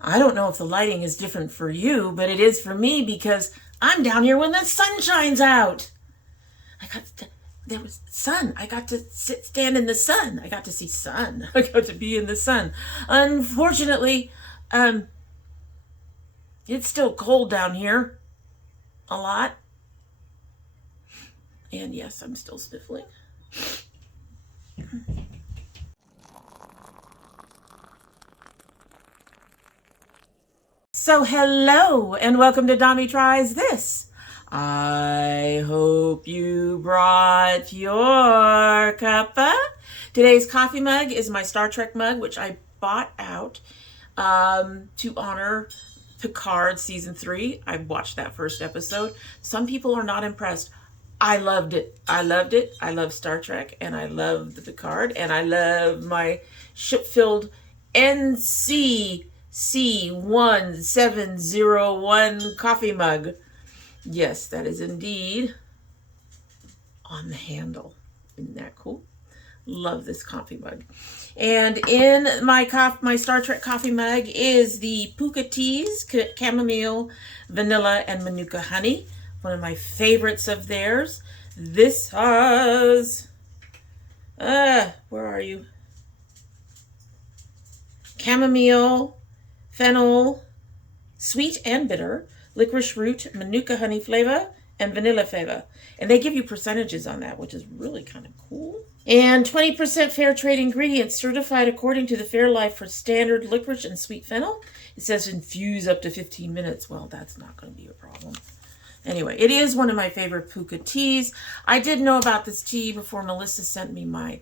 I don't know if the lighting is different for you, but it is for me because I'm down here when the sun shines out. There was sun. I got to stand in the sun. I got to see sun. I got to be in the sun. Unfortunately, it's still cold down here. A lot. And yes, I'm still sniffling. So hello and welcome to domytriesthis. I hope you brought your cuppa. Today's coffee mug is my Star Trek mug, which I bought out to honor Picard season 3. I watched that first episode. Some people are not impressed. I loved it. I loved it. I love Star Trek and I love the Picard and I love my ship-filled NC C1701 coffee mug. Yes, that is indeed on the handle. Isn't that cool? Love this coffee mug. And in my Star Trek coffee mug is the Pukka teas, chamomile, vanilla, and Manuka honey. One of my favorites of theirs. This has, where are you? Chamomile, fennel, sweet and bitter, licorice root, Manuka honey flavor, and vanilla flavor. And they give you percentages on that, which is really kind of cool. And 20% fair trade ingredients certified according to the Fairlife for standard licorice and sweet fennel. It says infuse up to 15 minutes. Well, that's not going to be a problem. Anyway, it is one of my favorite Pukka teas. I did know about this tea before Melissa sent me my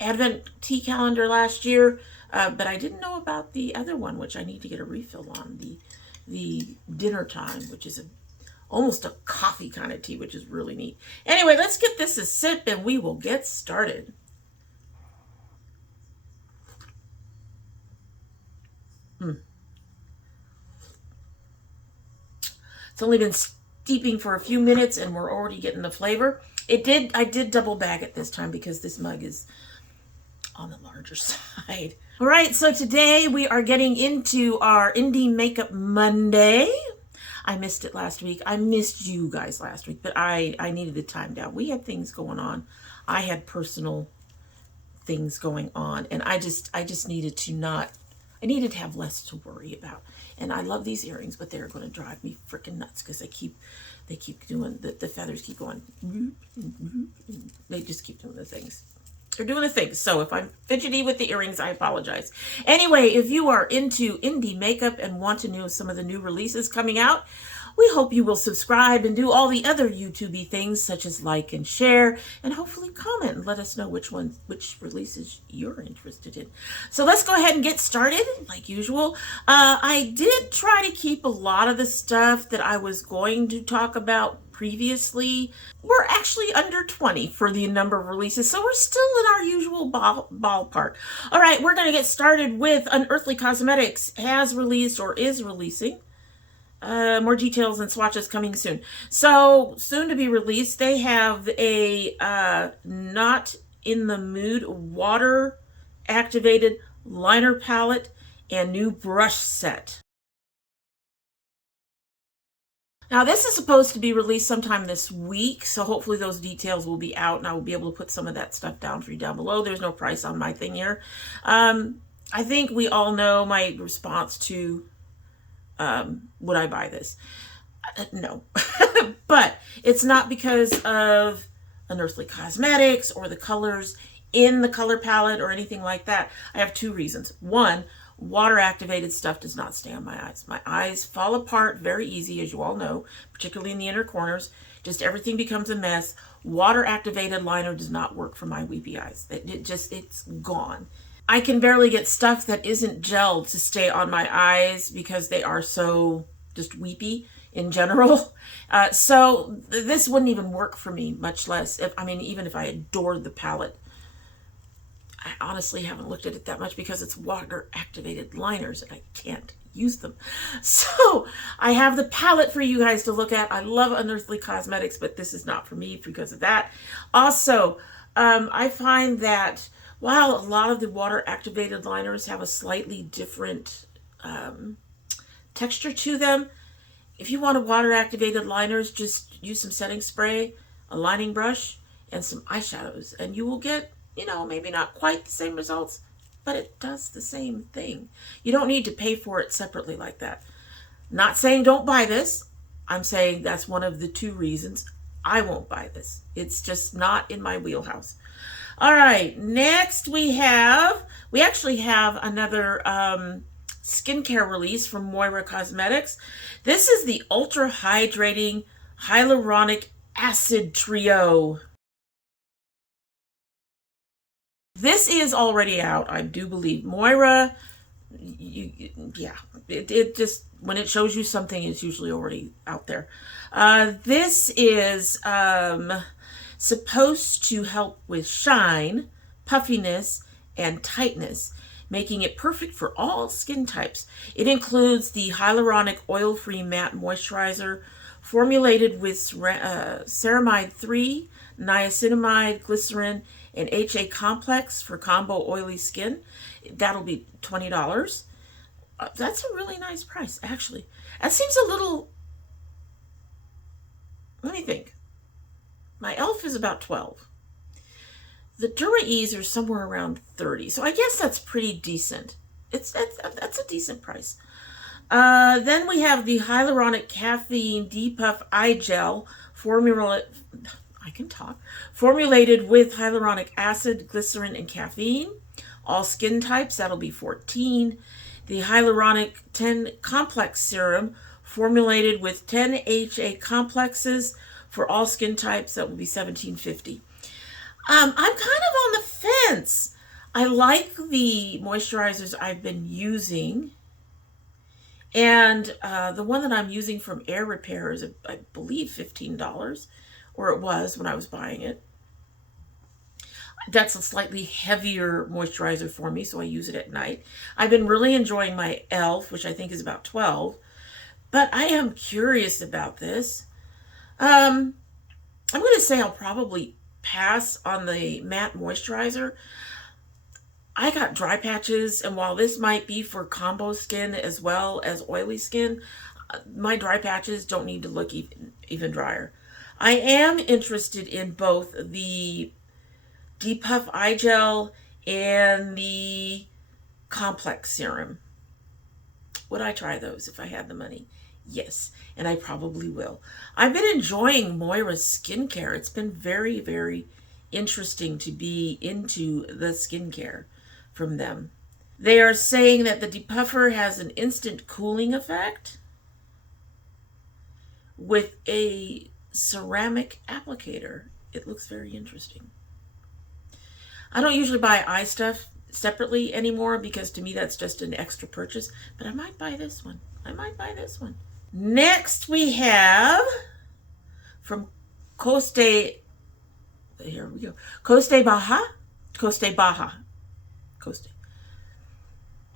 Advent tea calendar last year, but I didn't know about the other one, which I need to get a refill on, the dinner time, which is almost a coffee kind of tea, which is really neat. Anyway, let's get this a sip and we will get started. It's only been steeping for a few minutes and we're already getting the flavor. I did double bag it this time because this mug is on the larger side. All right, so today we are getting into our Indie Makeup Monday. I missed it last week. I missed you guys last week, but I needed the time down. We had things going on. I had personal things going on, and I just needed to have less to worry about. And I love these earrings, but they're going to drive me freaking nuts because they keep doing, the feathers keep going. They just keep doing the things. They're doing the things. So if I'm fidgety with the earrings, I apologize. Anyway, if you are into indie makeup and want to know some of the new releases coming out, we hope you will subscribe and do all the other YouTube-y things such as like and share and hopefully comment and let us know which releases you're interested in. So let's go ahead and get started like usual. I did try to keep a lot of the stuff that I was going to talk about previously. We're actually under 20 for the number of releases, so we're still in our usual ballpark. All right, we're going to get started with Unearthly Cosmetics has released or is releasing. More details and swatches coming soon. So, soon to be released, they have a Not in the Mood water activated liner palette and new brush set. Now, this is supposed to be released sometime this week, so hopefully those details will be out and I will be able to put some of that stuff down for you down below. There's no price on my thing here. I think we all know my response to would I buy this? No. But it's not because of Unearthly Cosmetics or the colors in the color palette or anything like that. I have two reasons. One, water activated stuff does not stay on my eyes. My eyes fall apart very easy, as you all know, particularly in the inner corners. Just everything becomes a mess. Water activated liner does not work for my weepy eyes. It's gone. I can barely get stuff that isn't gelled to stay on my eyes because they are so just weepy in general. So this wouldn't even work for me, much less even if I adored the palette. I honestly haven't looked at it that much because it's water activated liners and I can't use them. So I have the palette for you guys to look at. I love Unearthly Cosmetics, but this is not for me because of that. Also, I find that while a lot of the water-activated liners have a slightly different texture to them, if you want a water-activated liners, just use some setting spray, a lining brush, and some eyeshadows, and you will get, you know, maybe not quite the same results, but it does the same thing. You don't need to pay for it separately like that. Not saying don't buy this. I'm saying that's one of the 2 reasons I won't buy this. It's just not in my wheelhouse. All right, next we actually have another skincare release from MOIRA Cosmetics. This is the Ultra Hydrating Hyaluronic Acid Trio. This is already out, I do believe. MOIRA, it just, when it shows you something, it's usually already out there. This is supposed to help with shine, puffiness, and tightness, making it perfect for all skin types. It includes the hyaluronic oil-free matte moisturizer formulated with ceramide 3, niacinamide, glycerin, and HA complex for combo oily skin. That'll be $20. That's a really nice price, actually. That seems a little, let me think. My e.l.f. is about $12. The Dura-E's are somewhere around $30. So I guess that's pretty decent. That's a decent price. Then we have the Hyaluronic Caffeine Depuff Eye Gel formulated with hyaluronic acid, glycerin, and caffeine. All skin types, that'll be $14. The Hyaluronic 10 Complex Serum formulated with 10 HA complexes for all skin types, that will be $17.50. I'm kind of on the fence. I like the moisturizers I've been using. And the one that I'm using from Air Repair is, I believe, $15. Or it was when I was buying it. That's a slightly heavier moisturizer for me, so I use it at night. I've been really enjoying my e.l.f., which I think is about $12. But I am curious about this. I'm going to say I'll probably pass on the matte moisturizer. I got dry patches, and while this might be for combo skin as well as oily skin, my dry patches don't need to look even drier. I am interested in both the Depuff Eye Gel and the Complex Serum. Would I try those if I had the money? Yes, and I probably will. I've been enjoying MOIRA's skincare. It's been very, very interesting to be into the skincare from them. They are saying that the depuffer has an instant cooling effect with a ceramic applicator. It looks very interesting. I don't usually buy eye stuff separately anymore because to me that's just an extra purchase, but I might buy this one. Next we have from Coste Baja.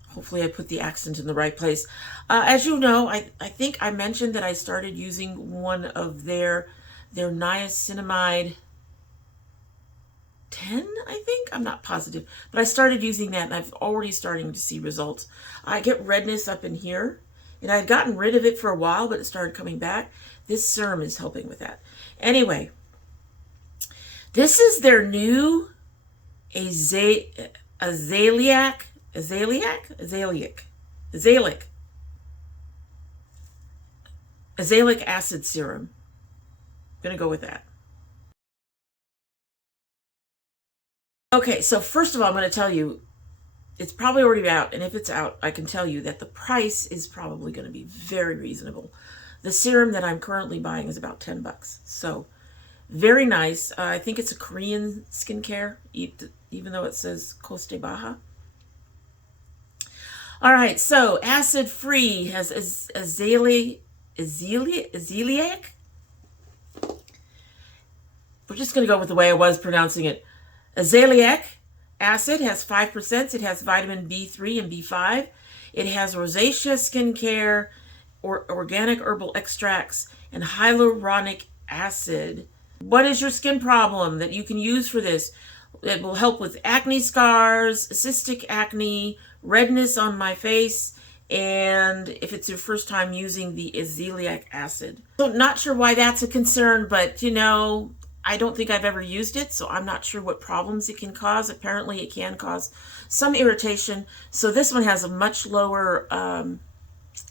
Hopefully I put the accent in the right place. As you know, I think I mentioned that I started using one of their niacinamide 10, I think. I'm not positive. But I started using that, and I've already starting to see results. I get redness up in here, and I'd gotten rid of it for a while, but it started coming back. This serum is helping with that. Anyway, this is their new azelaic acid serum. I'm going to go with that. Okay, so first of all, I'm going to tell you, it's probably already out, and if it's out, I can tell you that the price is probably going to be very reasonable. The serum that I'm currently buying is about $10, so very nice. I think it's a Korean skincare, even though it says Coste Baja. All right, so acid-free has azelaic. We're just going to go with the way I was pronouncing it. Azelaic acid has 5%. It has vitamin B3 and B5. It has rosacea skincare, organic herbal extracts, and hyaluronic acid. What is your skin problem that you can use for this? It will help with acne scars, cystic acne, redness on my face, and if it's your first time using the azelaic acid. So not sure why that's a concern, but you know, I don't think I've ever used it, so I'm not sure what problems it can cause. Apparently it can cause some irritation. So this one has a much lower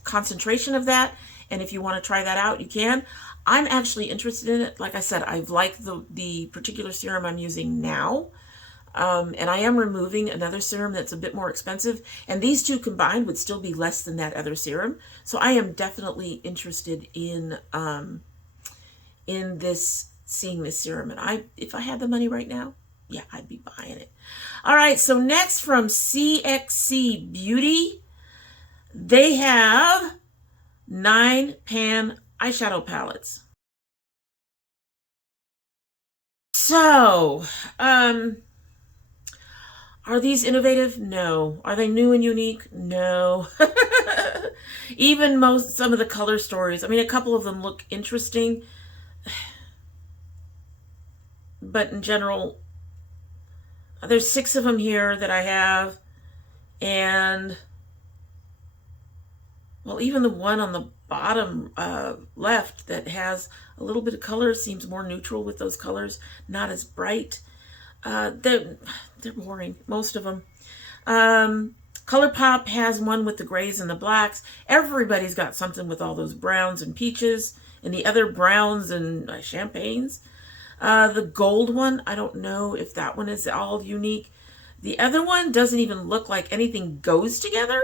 concentration of that, and if you want to try that out, you can. I'm actually interested in it. Like I said, I've liked the particular serum I'm using now. And I am removing another serum that's a bit more expensive, and these two combined would still be less than that other serum. So I am definitely interested in this, seeing this serum, and if I had the money right now, yeah, I'd be buying it. All right, so next from CXC Beauty, they have 9 pan eyeshadow palettes. So, are these innovative? No. Are they new and unique? No. Even some of the color stories. I mean, a couple of them look interesting, but in general, there's 6 of them here that I have, and well, even the one on the bottom left that has a little bit of color seems more neutral with those colors, not as bright. They're boring, most of them. ColourPop has one with the grays and the blacks. Everybody's got something with all those browns and peaches and the other browns and champagnes. The gold one, I don't know if that one is all unique. The other one doesn't even look like anything goes together.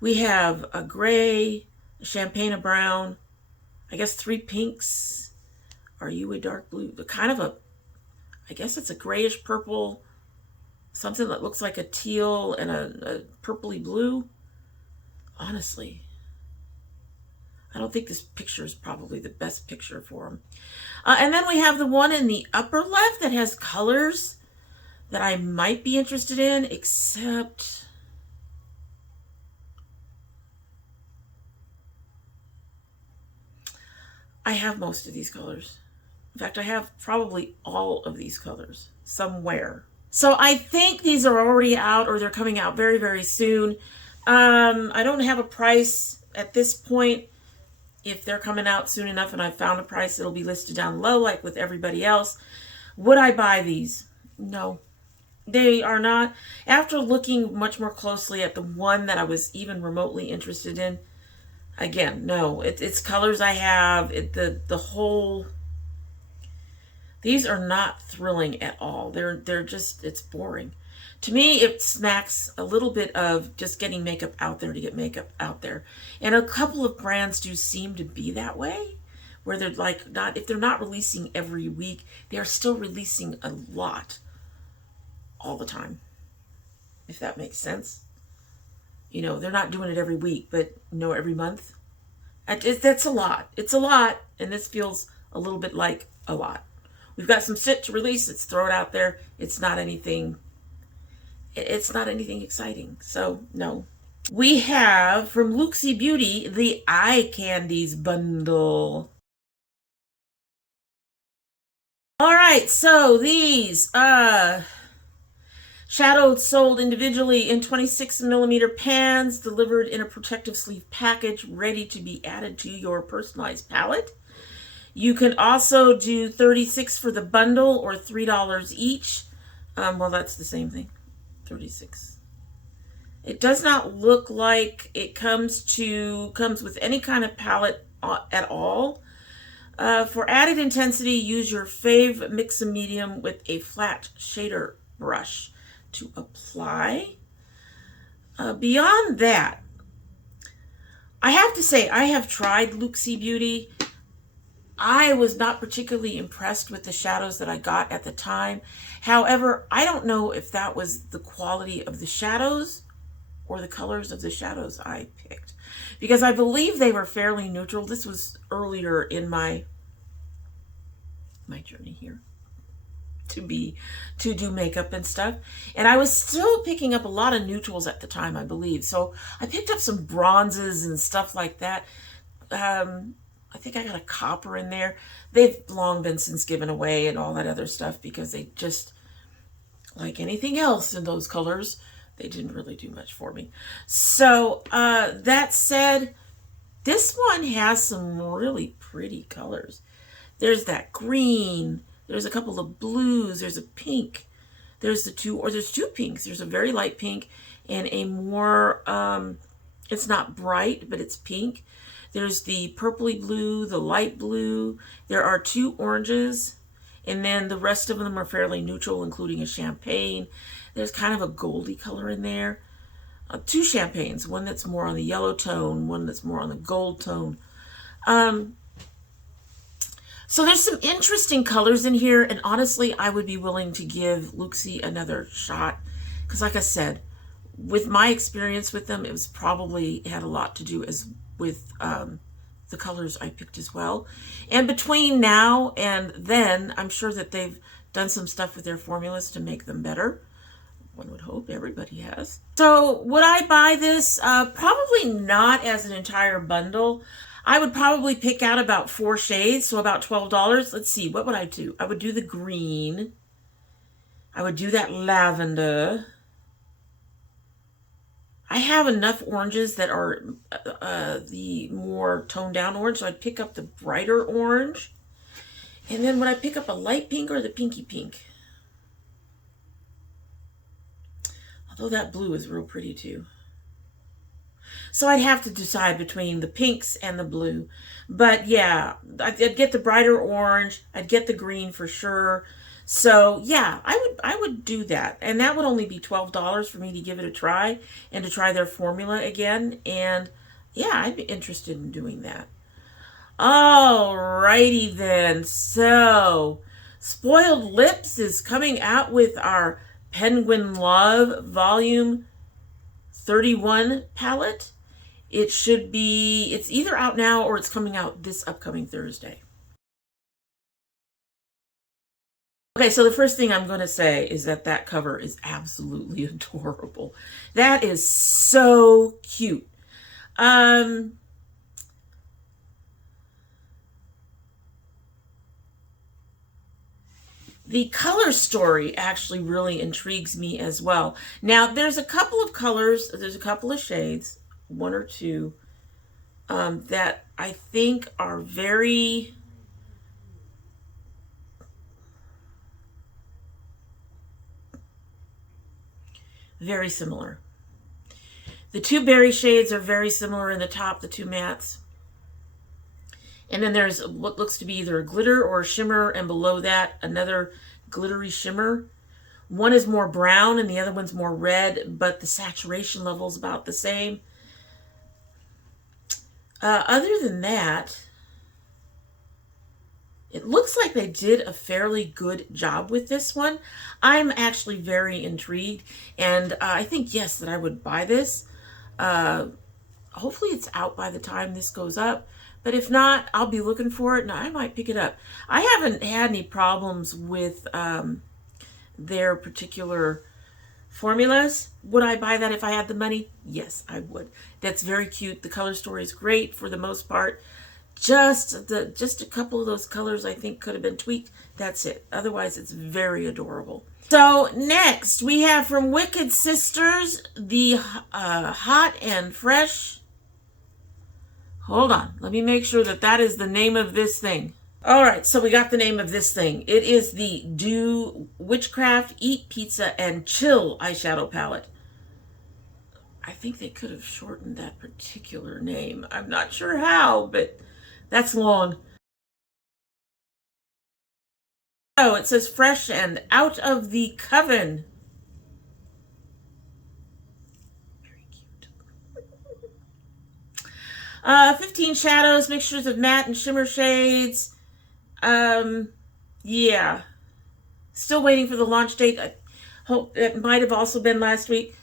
We have a gray, a champagne, a brown, I guess 3 pinks. Are you a dark blue? Kind of a, I guess it's a grayish purple, something that looks like a teal and a purpley blue. Honestly, I don't think this picture is probably the best picture for them. And then we have the one in the upper left that has colors that I might be interested in, except I have most of these colors. In fact, I have probably all of these colors somewhere. So I think these are already out, or they're coming out very, very soon. I don't have a price at this point. If they're coming out soon enough and I found a price, it'll be listed down low like with everybody else. Would I buy these? No, they are not. After looking much more closely at the one that I was even remotely interested in, again, no, it's colors I have. The whole, these are not thrilling at all. They're just, it's boring. To me, it smacks a little bit of just getting makeup out there to get makeup out there. And a couple of brands do seem to be that way, where they're like, not, if they're not releasing every week, they are still releasing a lot all the time, if that makes sense. You know, they're not doing it every week, but you know, every month. That's a lot. It's a lot, and this feels a little bit like a lot. We've got some shit to release. Let's throw it out there. It's not anything exciting. So no. We have from Luxie Beauty the Eye Candies bundle. All right, so these shadows sold individually in 26mm pans, delivered in a protective sleeve package, ready to be added to your personalized palette. You can also do 36 for the bundle or $3 each. Well, that's the same thing, 36. It does not look like it comes with any kind of palette at all. For added intensity, use your fave mix and medium with a flat shader brush to apply. Beyond that, I have to say, I have tried Luxie Beauty. I was not particularly impressed with the shadows that I got at the time. However, I don't know if that was the quality of the shadows or the colors of the shadows I picked, because I believe they were fairly neutral. This was earlier in my journey here to do makeup and stuff, and I was still picking up a lot of neutrals at the time, I believe. So I picked up some bronzes and stuff like that. I think I got a copper in there. They've long been since given away and all that other stuff because they just, like anything else in those colors, they didn't really do much for me. So that said, this one has some really pretty colors. There's that green. There's a couple of blues. There's a pink. There's two pinks. There's a very light pink and a more, it's not bright, but it's pink. There's the purpley blue, the light blue. There are 2 oranges, and then the rest of them are fairly neutral, including a champagne. There's kind of a goldy color in there. 2 champagnes, one that's more on the yellow tone, one that's more on the gold tone. So there's some interesting colors in here, and honestly, I would be willing to give Luxie another shot, because like I said, with my experience with them, it was probably had a lot to do with the colors I picked as well. And between now and then, I'm sure that they've done some stuff with their formulas to make them better. One would hope. Everybody has. So would I buy this? Probably not as an entire bundle. I would probably pick out about 4 shades, so about $12. Let's see, what would I do? I would do the green. I would do that lavender. I have enough oranges that are the more toned down orange, so I'd pick up the brighter orange. And then would I pick up a light pink or the pinky pink? Although that blue is real pretty too. So I'd have to decide between the pinks and the blue. But yeah, I'd get the brighter orange. I'd get the green for sure. So yeah, I would do that. And that would only be $12 for me to give it a try and to try their formula again. And yeah, I'd be interested in doing that. Alrighty then. So Spoiled Lips is coming out with our Penguin Love Volume 31 palette. It's either out now or it's coming out this upcoming Thursday. Okay, so the first thing I'm going to say is that cover is absolutely adorable. That is so cute. The color story actually really intrigues me as well. Now, there's a couple of colors, there's a couple of shades, 1 or 2, that I think are very similar. The 2 berry shades are very similar in the top, the 2 mattes. And then there's what looks to be either a glitter or a shimmer, and below that, another glittery shimmer. One is more brown and the other one's more red, but the saturation level is about the same. Other than that, it looks like they did a fairly good job with this one. I'm actually very intrigued, and I think, yes, that I would buy this. Hopefully it's out by the time this goes up. But if not, I'll be looking for it, and I might pick it up. I haven't had any problems with their particular formulas. Would I buy that if I had the money? Yes, I would. That's very cute. The color story is great for the most part. Just a couple of those colors I think could have been tweaked. That's it. Otherwise, it's very adorable. So next, we have from Wicked Sisters, the Hot and Fresh. Hold on. Let me make sure that is the name of this thing. All right, so we got the name of this thing. It is the Do Witchcraft, Eat Pizza, and Chill eyeshadow palette. I think they could have shortened that particular name. I'm not sure how, but that's long. Oh, it says Fresh and Out of the Coven. 15 shadows, mixtures of matte and shimmer shades. Yeah. Still waiting for the launch date. I hope it might have also been last week.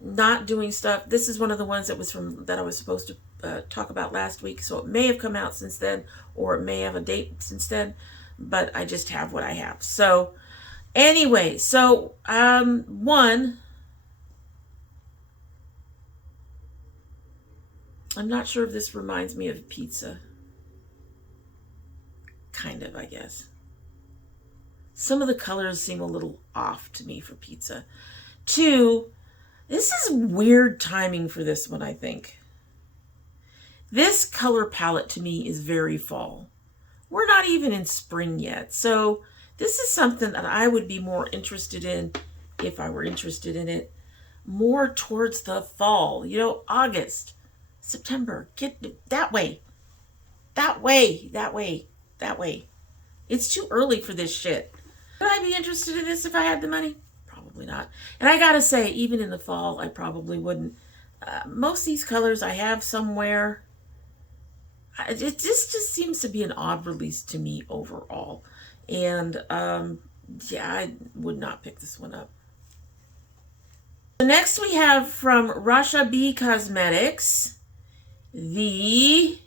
Not doing stuff. This is one of the ones that I was supposed to talk about last week, so it may have come out since then, or it may have a date since then, but I just have what I have. So anyway, so one, I'm not sure if this reminds me of pizza. kind of, I guess. Some of the colors seem a little off to me for pizza. 2, this is weird timing for this one, I think. This color palette to me is very fall. We're not even in spring yet. So this is something that I would be more interested in, if I were interested in it, more towards the fall. You know, August, September, get that way. That way, that way, that way. It's too early for this shit. Would I be interested in this if I had the money? Probably not. And I gotta say, even in the fall, I probably wouldn't. Most of these colors I have somewhere. It just seems to be an odd release to me overall. And yeah, I would not pick this one up. So next we have from Rasha B Cosmetics, the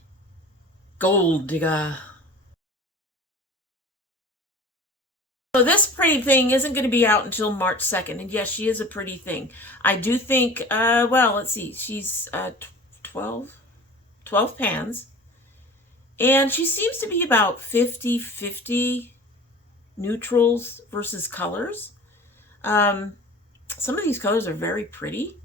Gold Digger. So this pretty thing isn't going to be out until March 2nd. And yes, she is a pretty thing. I do think, well, let's see. She's 12 pans. And she seems to be about 50-50 neutrals versus colors. Some of these colors are very pretty.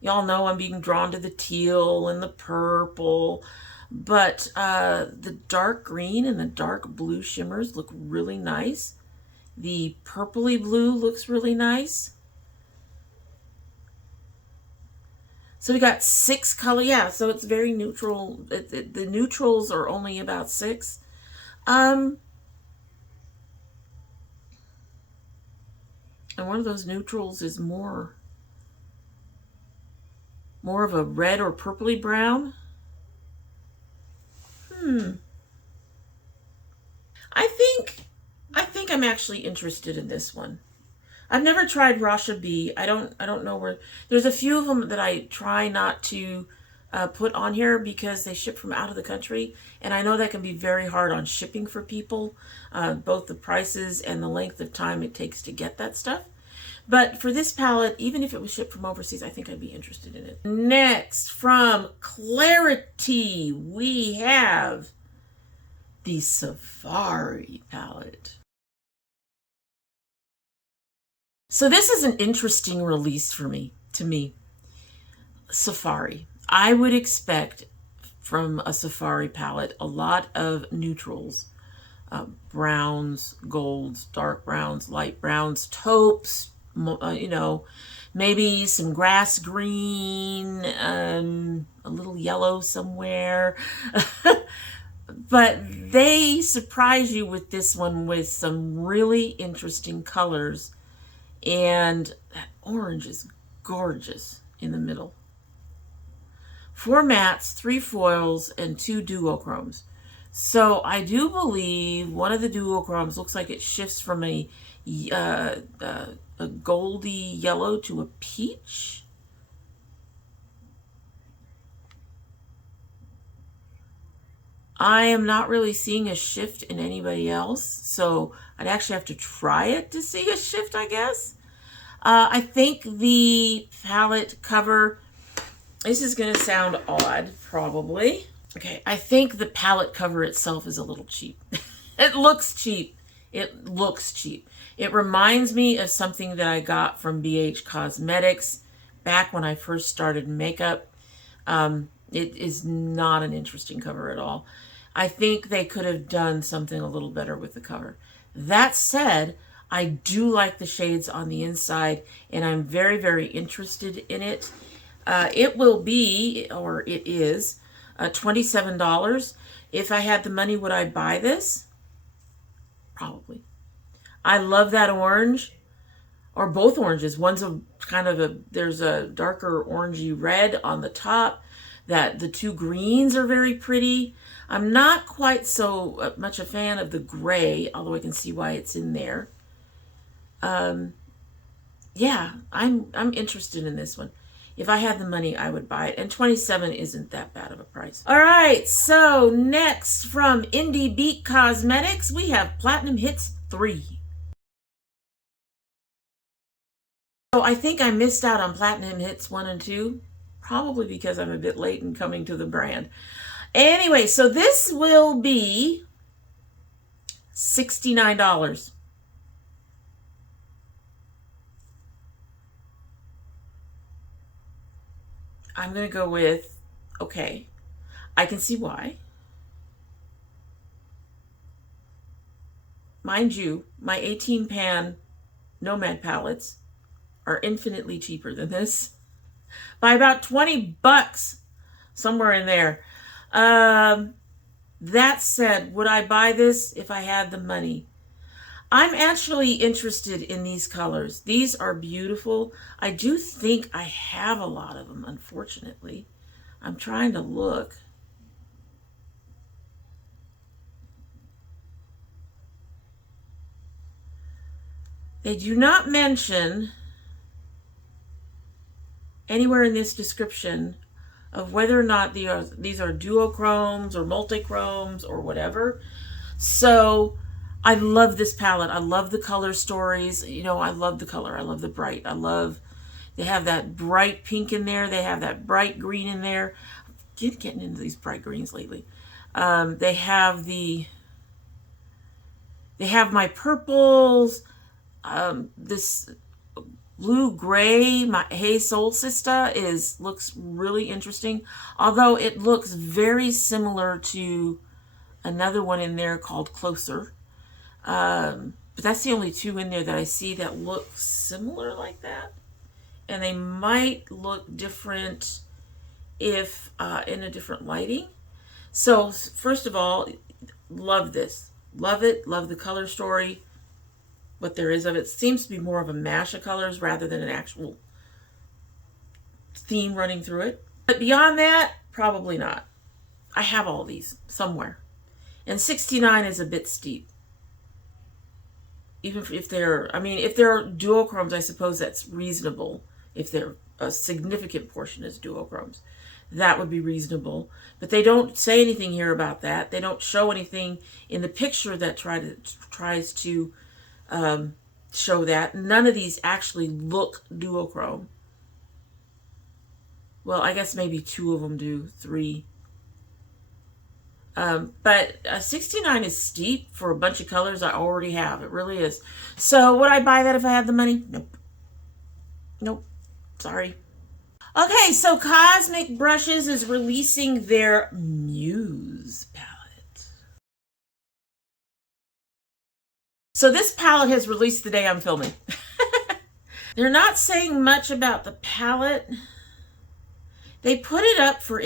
Y'all know I'm being drawn to the teal and the purple. But the dark green and the dark blue shimmers look really nice. The purpley blue looks really nice. So we got 6 color. Yeah, so it's very neutral. The neutrals are only about 6. And one of those neutrals is more of a red or purpley brown. I think I'm actually interested in this one. I've never tried Rasha B. I don't know where. There's a few of them that I try not to put on here because they ship from out of the country, and I know that can be very hard on shipping for people, both the prices and the length of time it takes to get that stuff. But for this palette, even if it was shipped from overseas, I think I'd be interested in it. Next, from Clarity, we have the Safari palette. So this is an interesting release to me. Safari. I would expect from a Safari palette a lot of neutrals, browns, golds, dark browns, light browns, taupes, you know, maybe some grass green, a little yellow somewhere. But they surprise you with this one with some really interesting colors. And that orange is gorgeous in the middle. 4 mattes, 3 foils, and 2 duochromes. So I do believe one of the duochromes looks like it shifts from a goldy yellow to a peach. I am not really seeing a shift in anybody else, so I'd actually have to try it to see a shift, I guess. I think the palette cover, this is going to sound odd, probably. Okay, I think the palette cover itself is a little cheap. It looks cheap. It looks cheap. It reminds me of something that I got from BH Cosmetics back when I first started makeup. It is not an interesting cover at all. I think they could have done something a little better with the cover. That said, I do like the shades on the inside, and I'm very, very interested in it. It will be, or it is, $27. If I had the money, would I buy this? Probably. I love that orange, or both oranges. One's a kind of a, there's a darker orangey red on the top. That the 2 greens are very pretty. I'm not quite so much a fan of the gray, although I can see why it's in there. Yeah, I'm interested in this one. If I had the money, I would buy it. And $27 isn't that bad of a price. All right, so next from Indie Beat Cosmetics, we have Platinum Hits 3. So I think I missed out on Platinum Hits 1 and 2. Probably because I'm a bit late in coming to the brand. Anyway, so this will be $69. I'm going to go with, okay, I can see why. Mind you, my 18 pan Nomad palettes are infinitely cheaper than this by about 20 bucks, somewhere in there. That said, would I buy this if I had the money? I'm actually interested in these colors. These are beautiful. I do think I have a lot of them, unfortunately. I'm trying to look. They do not mention anywhere in this description of whether or not these are duochromes or multichromes or whatever. So I love this palette. I love the color stories. You know, I love the color. I love the bright. They have that bright pink in there. They have that bright green in there. I'm getting into these bright greens lately. They have my purples. This blue gray, my Hey Soul Sister looks really interesting. Although it looks very similar to another one in there called Closer. But that's the only two in there that I see that look similar like that. And they might look different if in a different lighting. So first of all, love this. Love it. Love the color story. What there is of it seems to be more of a mash of colors rather than an actual theme running through it. But beyond that, probably not. I have all these somewhere. And 69 is a bit steep. Even if they're, I mean, if they're duochromes, I suppose that's reasonable. If they're a significant portion is duochromes, that would be reasonable. But they don't say anything here about that. They don't show anything in the picture that tries to show that. None of these actually look duochrome. Well, I guess maybe two of them do, three. But 69 is steep for a bunch of colors I already have. It really is. So would I buy that if I had the money? Nope. Nope. Sorry. Okay, so Cosmic Brushes is releasing their Muse palette. So this palette has released the day I'm filming. They're not saying much about the palette. They put it up for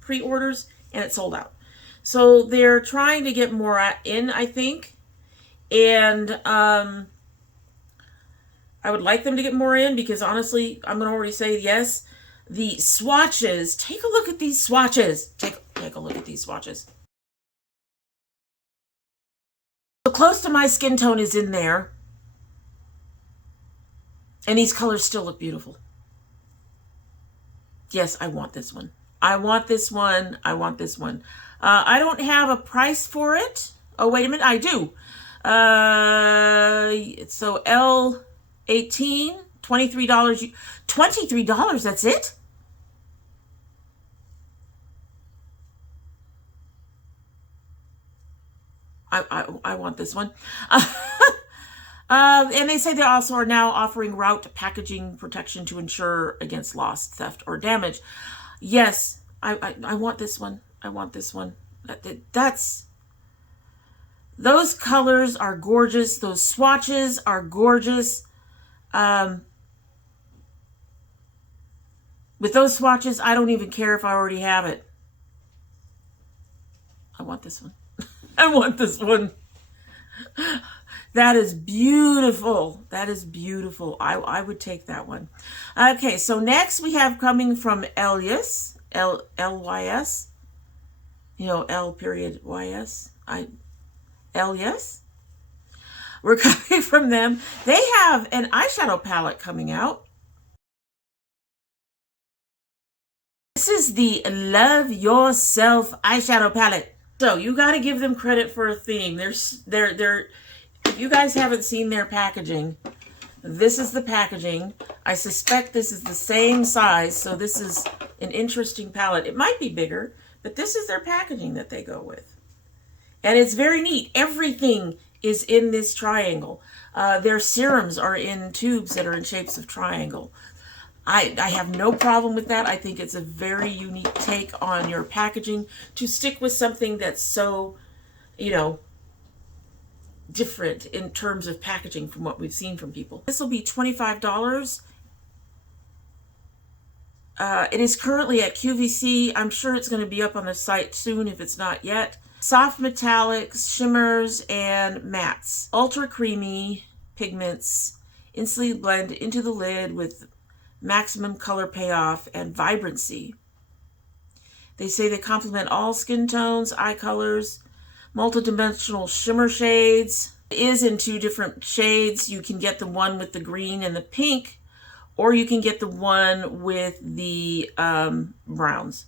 pre-orders and it sold out. So they're trying to get more in, I think. And I would like them to get more in because honestly, I'm going to already say yes. The swatches, take a look at these swatches. Take a look at these swatches. So close to my skin tone is in there. And these colors still look beautiful. Yes, I want this one. I want this one. I want this one. I don't have a price for it. Oh, wait a minute. I do. So L18, $23. $23, that's it? I want this one. And they say they also are now offering route packaging protection to ensure against loss, theft, or damage. Yes, I want this one. I want this one. Those colors are gorgeous. Those swatches are gorgeous. With those swatches, I don't even care if I already have it. I want this one. I want this one. That is beautiful. That is beautiful. I would take that one. Okay, so next we have coming from L.ys. L.ys. You know, L.ys. L.ys. We're coming from them. They have an eyeshadow palette coming out. This is the Love Yourself eyeshadow palette. So you got to give them credit for a theme. They're if you guys haven't seen their packaging, this is the packaging. I suspect this is the same size, so this is an interesting palette. It might be bigger, But this is their packaging that they go with. And it's very neat. Everything is in this triangle. Their serums are in tubes that are in shapes of triangle. I have no problem with that. I think it's a very unique take on your packaging to stick with something that's so, you know, different in terms of packaging from what we've seen from people. This will be $25. It is currently at QVC. I'm sure it's going to be up on the site soon if it's not yet. Soft metallics, shimmers, and mattes. Ultra creamy pigments instantly blend into the lid with maximum color payoff and vibrancy. They say they complement all skin tones, eye colors, multidimensional shimmer shades. It is in 2 different shades. You can get the one with the green and the pink, or you can get the one with the browns.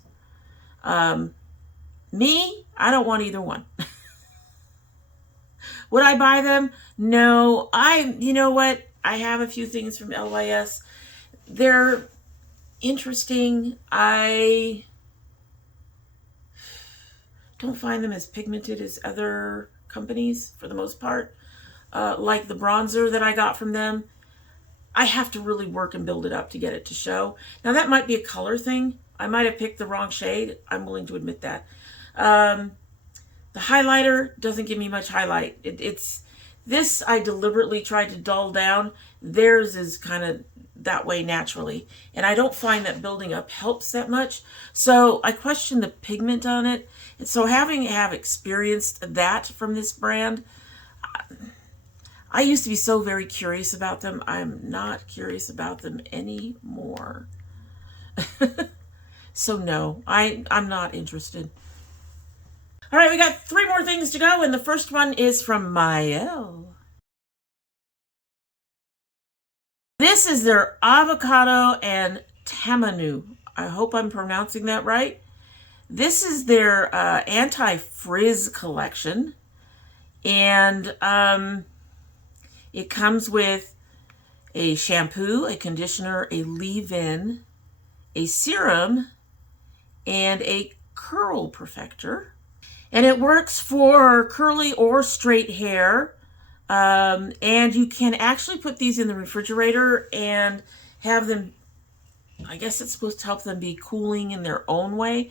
Me, I don't want either one. Would I buy them? No. You know what? I have a few things from L.ys. They're interesting. I don't find them as pigmented as other companies for the most part. Like the bronzer that I got from them, I have to really work and build it up to get it to show. Now that might be a color thing. I might have picked the wrong shade. I'm willing to admit that. The highlighter doesn't give me much highlight. This I deliberately tried to dull down. Theirs is kind of that way naturally. And I don't find that building up helps that much. So I question the pigment on it. And so having experienced that from this brand, I used to be so very curious about them. I'm not curious about them anymore. So no, I'm not interested. All right, we got 3 more things to go, and the first one is from MOIRA. This is their avocado and tamanu. I hope I'm pronouncing that right. This is their Anti-Frizz collection, and it comes with a shampoo, a conditioner, a leave-in, a serum, and a curl perfector. And it works for curly or straight hair. And you can actually put these in the refrigerator and have them, I guess it's supposed to help them be cooling in their own way. It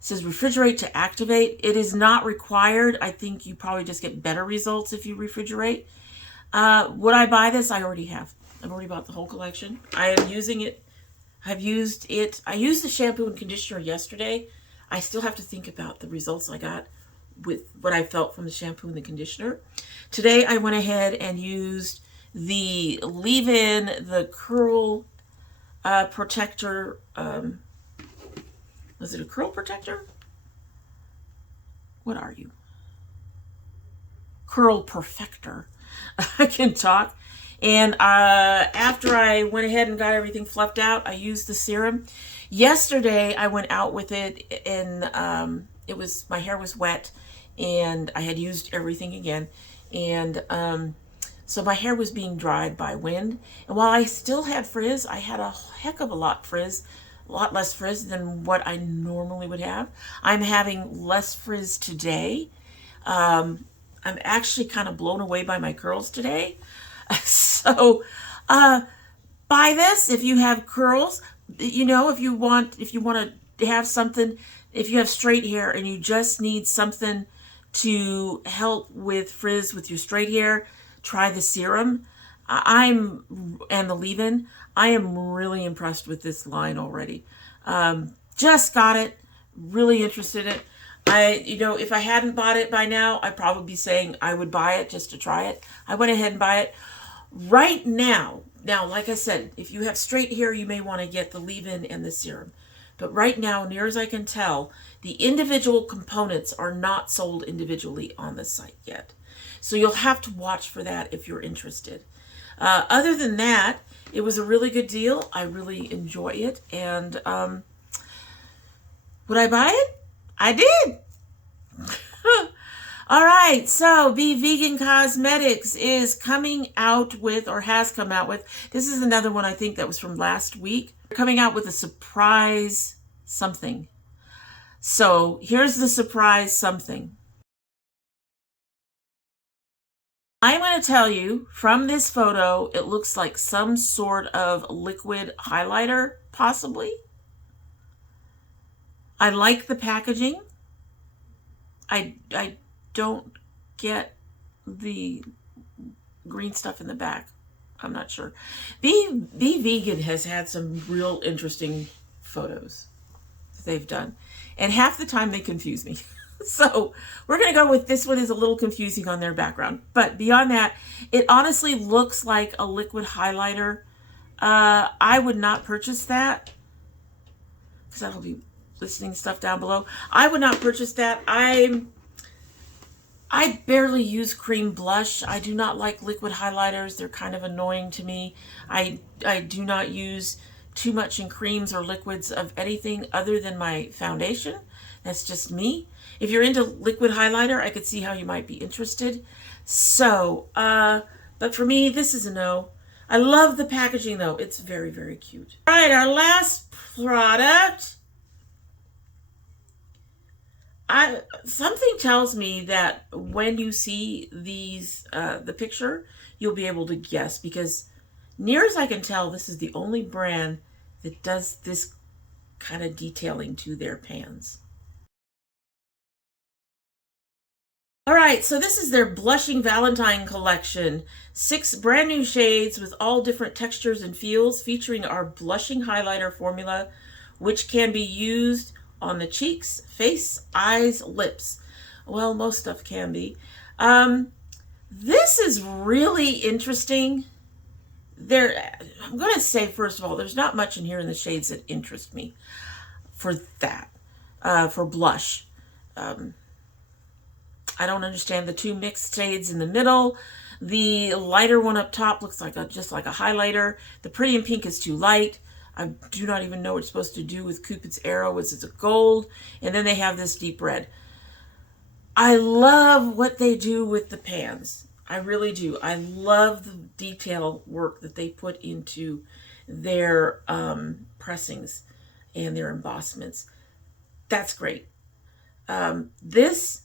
says refrigerate to activate. It is not required. I think you probably just get better results if you refrigerate. Would I buy this? I already have. I've already bought the whole collection. I am using it. I've used it. I used the shampoo and conditioner yesterday. I still have to think about the results I got with what I felt from the shampoo and the conditioner. Today I went ahead and used the leave-in, the curl protector. Was it a curl protector? What are you? Curl perfector. I can talk. And after I went ahead and got everything fluffed out, I used the serum. Yesterday, I went out with it, and my hair was wet, and I had used everything again. And so my hair was being dried by wind. And while I still had frizz, I had a heck of a lot less frizz than what I normally would have. I'm having less frizz today. I'm actually kind of blown away by my curls today. So buy this if you have curls. You know, if you want to have something, if you have straight hair and you just need something to help with frizz with your straight hair, try the serum. And the leave-in. I am really impressed with this line already. Just got it. Really interested in it. If I hadn't bought it by now, I'd probably be saying I would buy it just to try it. I went ahead and buy it. Right now, like I said, if you have straight hair, you may want to get the leave-in and the serum. But right now, near as I can tell, the individual components are not sold individually on the site yet. So you'll have to watch for that if you're interested. Other than that, it was a really good deal. I really enjoy it. And would I buy it? I did. All right, so Be Vegan Cosmetics is coming out with, or has come out with, this is another one I think that was from last week. They're coming out with a surprise something. So here's the surprise something. I'm going to tell you, from this photo, it looks like some sort of liquid highlighter, possibly. I like the packaging. I don't get the green stuff in the back. I'm not sure. Be Vegan has had some real interesting photos that they've done. And half the time they confuse me. So we're going to go with this one is a little confusing on their background. But beyond that, it honestly looks like a liquid highlighter. I would not purchase that, because that'll be listing stuff down below. I would not purchase that. I barely use cream blush. I do not like liquid highlighters. They're kind of annoying to me. I do not use too much in creams or liquids of anything other than my foundation. That's just me. If you're into liquid highlighter, I could see how you might be interested. So, but for me, this is a no. I love the packaging though. It's very, very cute. All right, our last product. Something tells me that when you see these, the picture, you'll be able to guess, because near as I can tell, this is the only brand that does this kind of detailing to their pans. All right, so this is their Blushing.Valentine collection. 6 brand new shades with all different textures and feels, featuring our blushing highlighter formula, which can be used on the cheeks, face, eyes, lips. Well, most stuff can be. This is really interesting. I'm going to say, first of all, there's not much in here in the shades that interest me for that, for blush. I don't understand the 2 mixed shades in the middle. The lighter one up top looks like just like a highlighter. The Pretty in Pink is too light. I do not even know what it's supposed to do with Cupid's arrow, which is a gold. And then they have this deep red. I love what they do with the pans. I really do. I love the detail work that they put into their pressings and their embossments. That's great. This,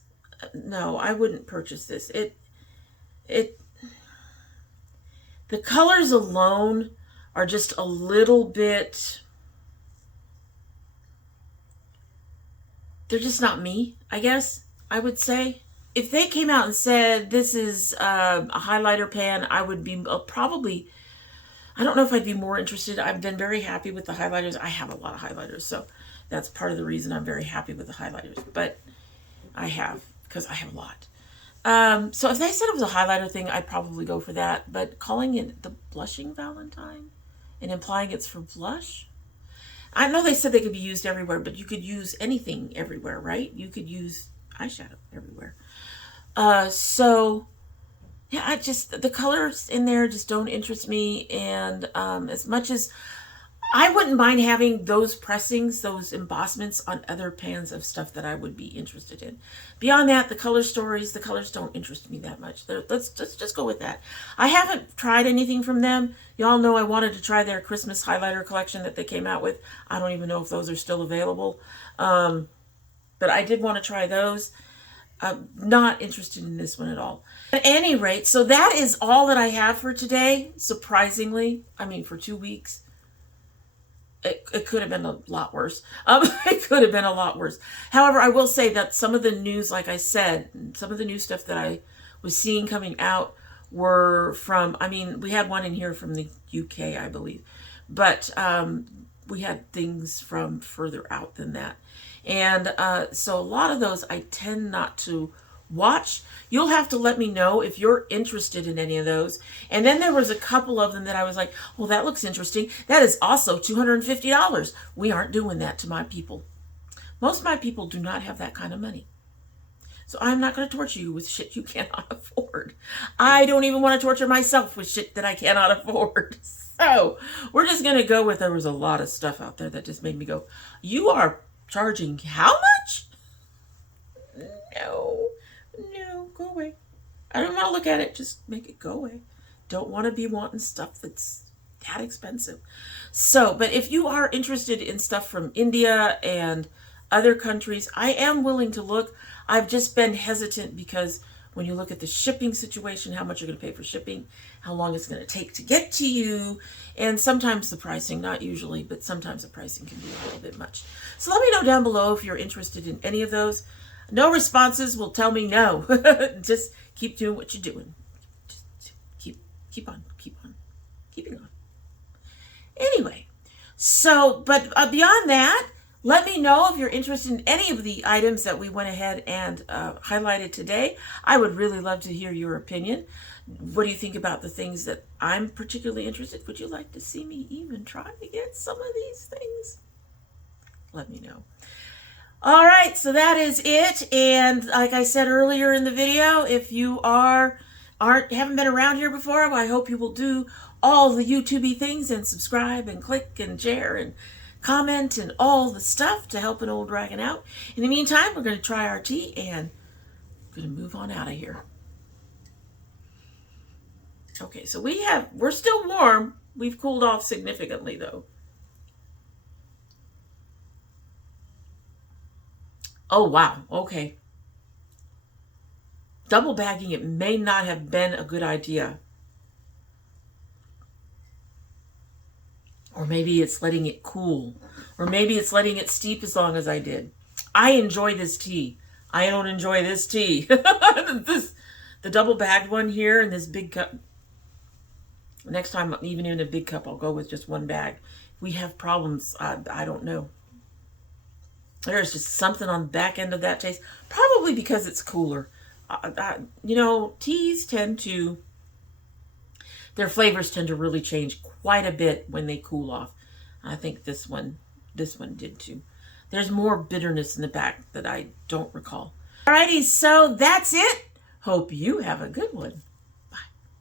no, I wouldn't purchase this. The colors alone are just a little bit, they're just not me, I guess I would say. If they came out and said this is a highlighter pan, I would be probably, I don't know if I'd be more interested. I've been very happy with the highlighters. I have a lot of highlighters, so that's part of the reason I'm very happy with the highlighters. But because I have a lot. So if they said it was a highlighter thing, I'd probably go for that. But calling it the Blushing.Valentine and implying it's for blush, I know they said they could be used everywhere, but you could use anything everywhere, right? You could use eyeshadow everywhere. So yeah, the colors in there just don't interest me. And as much as I wouldn't mind having those pressings, those embossments on other pans of stuff that I would be interested in. Beyond that, the color stories, the colors don't interest me that much. Let's just go with that. I haven't tried anything from them. Y'all know I wanted to try their Christmas highlighter collection that they came out with. I don't even know if those are still available. But I did want to try those. I'm not interested in this one at all. At any rate, so that is all that I have for today, surprisingly. I mean, for 2 weeks. It could have been a lot worse. It could have been a lot worse. However, I will say that some of the news, like I said, some of the new stuff that I was seeing coming out were from, I mean, we had one in here from the UK, I believe. But we had things from further out than that. And so a lot of those I tend not to watch. You'll have to let me know if you're interested in any of those. And then there was a couple of them that I was like, well, that looks interesting. That is also $250. We aren't doing that to my people. Most of my people do not have that kind of money. So I'm not going to torture you with shit you cannot afford. I don't even want to torture myself with shit that I cannot afford. So we're just going to go with, there was a lot of stuff out there that just made me go, you are charging how much? No, go away. I don't want to look at it. Just make it go away. Don't want to be wanting stuff that's that expensive. So, but if you are interested in stuff from India and other countries. I am willing to look. I've just been hesitant because when you look at the shipping situation, how much you're going to pay for shipping, how long it's going to take to get to you, and sometimes the pricing, not usually, but sometimes the pricing can be a little bit much. So let me know down below if you're interested in any of those. No responses will tell me no. Just keep doing what you're doing. Just keep on keeping on. Anyway, so, but beyond that, let me know if you're interested in any of the items that we went ahead and highlighted today. I would really love to hear your opinion. What do you think about the things that I'm particularly interested in? Would you like to see me even try to get some of these things? Let me know. All right, so that is it. And like I said earlier in the video, if you haven't been around here before, I hope you will do all the YouTube-y things and subscribe and click and share and comment and all the stuff to help an old dragon out. In the meantime, we're going to try our tea and I'm going to move on out of here. Okay, so we're still warm. We've cooled off significantly though. Oh, wow. Okay. Double bagging it may not have been a good idea. Or maybe it's letting it cool. Or maybe it's letting it steep as long as I did. I enjoy this tea. I don't enjoy this tea. The double bagged one here in this big cup. Next time, even in a big cup, I'll go with just one bag. We have problems. I don't know. There's just something on the back end of that taste. Probably because it's cooler. You know, teas tend to, their flavors tend to really change quite a bit when they cool off. I think this one did too. There's more bitterness in the back that I don't recall. Alrighty, so that's it. Hope you have a good one.